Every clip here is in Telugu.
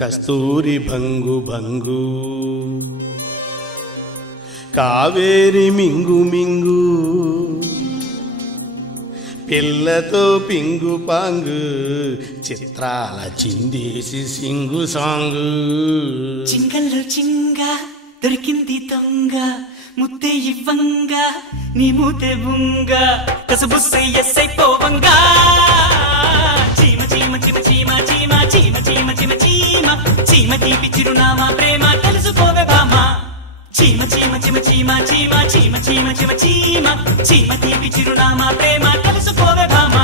కస్తూరి భంగు భంగు కావేరి మింగు మింగు పిల్లతో పింగు పాంగు చిత్రాల చిందేసి సింగు సాంగు చింగల్లో చింగ దొరికింది దొంగ ముద్దే ఇవ్వంగా నీ మూతే బుంగ కసబుస్సై ఎస్సై పోవంగా చీమ చీమ చీమ చీమ చీమ చీమ చీమ చీమ చీమ చీమ తీపి చిరునామా ప్రేమ తెలుసుకోవే భామ చీమ చీమ చీమ చీమ చీమ చీమ చీమ చీమ చీమ చీమ తీపి చిరునామా ప్రేమ తెలుసుకోవే భామ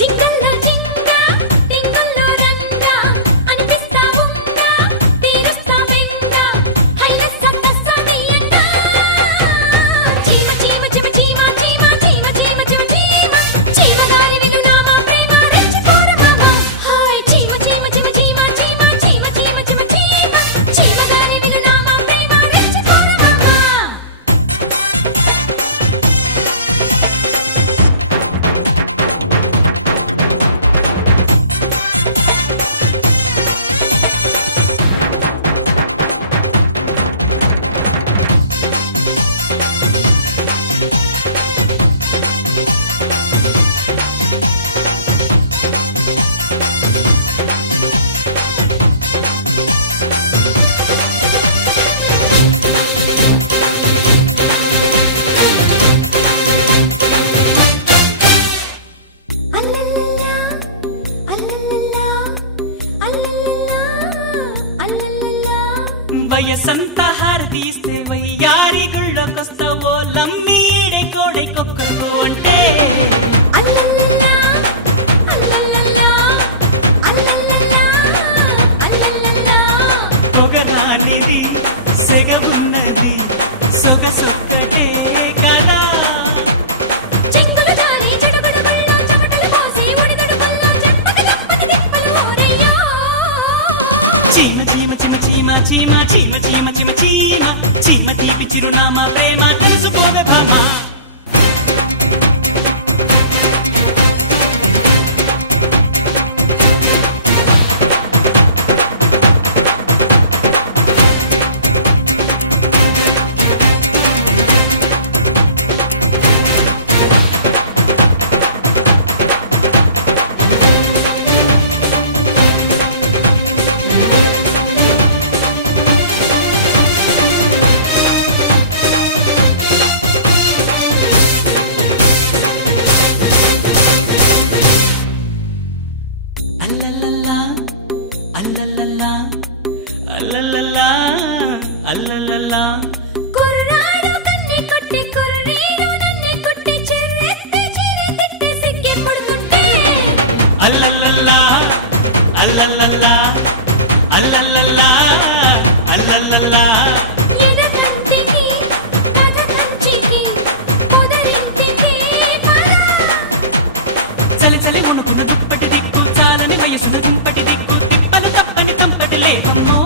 జింగల్లో జింగ టింగల్లో రంగ అనిపిస్తా ఉంగా తీరుస్తా వెంగ హైలెస్ సత్తసనియంగ చీమ చీమ చీమ చీమ చీమ చీమ చీమ చీమ చీమ చీమగారి విలునామా ప్రేమ రెచ్చిపోర మామ హాయ్ చీమ చీమ చీమ చీమ చీమ చీమ చీమ చీమ చీమ చీమగారి విలునామా ప్రేమ రెచ్చిపోర మామ అల్లల్లలా అల్లల్లలా అల్లల్లలా అల్లల్లలా వయసంతా హారతీస్తే వయ్యారి గుళ్ళకొస్తావో లమ్మీడే కోడై కొక్కకు అంటే అల్లల్లలా అల్లల్లలా అల్లల్లలా అల్లల్లలా పొగరానిది సెగవున్నది సొగసొక్కటే కదా చెంగులు జారి జడబడబళ్ళ చెమటలు పోసి ఒడిదడుగుల్లో జంపకి దంపతి దిప్పలు ఓరయ్యో చీమ చీమ చీమ చీమ చీమ చీమ చీమ చీమ చీమ చీమ తీపి చిరునామా ప్రేమ తెలుసుకోవే భామ అల్లల్లలా అల్లల్లలా అల్లల్లలా అల్లల్లలా కుర్రాడు కన్నే కొట్టి కుర్రీడు నన్నే కొట్టి చిర్రెత్తి చిరెత్తి సిక్కి పడుతుంటే అల్లల్లలా అల్లల్లలా అల్లల్లలా అల్లల్లలా ఎడకంటికి కథ కంచికి పొదరింటికి పద చలి చలి ఉణుకును దుప్పటి దిక్కు చాలని వయసును దుంపటి దిక్కు తిప్పలు తప్పని తంపటి లేవమ్మో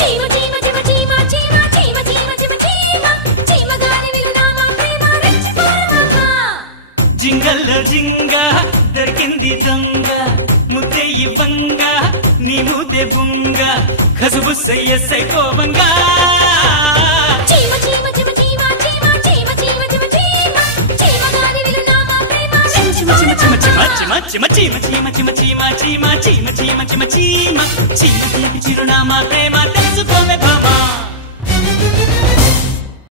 చీమ చీమ చీమ చీమ చీమ చీమ చీమ చీమ చీమ చీమగారి విలునామా ప్రేమ రెచ్చిపోరమ్మ జింగల్లో జింగ దొరికింది దొంగ ముద్దే ఇవ్వంగ నీ మూతే బుంగ కసుబుస్సై ఎస్సై కోవంగా చీమ చీమ చీమ చీమ చీమ చీమ చీమ చీమ చీమ చీమగారి విలునామా ప్రేమ చిమ చిమ చిమ చిమ చిమ చిమ చిమ చిమ చిమ చిమ చిమ చిమ చిమ చిమ చిమ చీమ తీపి చిరునామా ప్రేమ తెలుసుకోవే భామ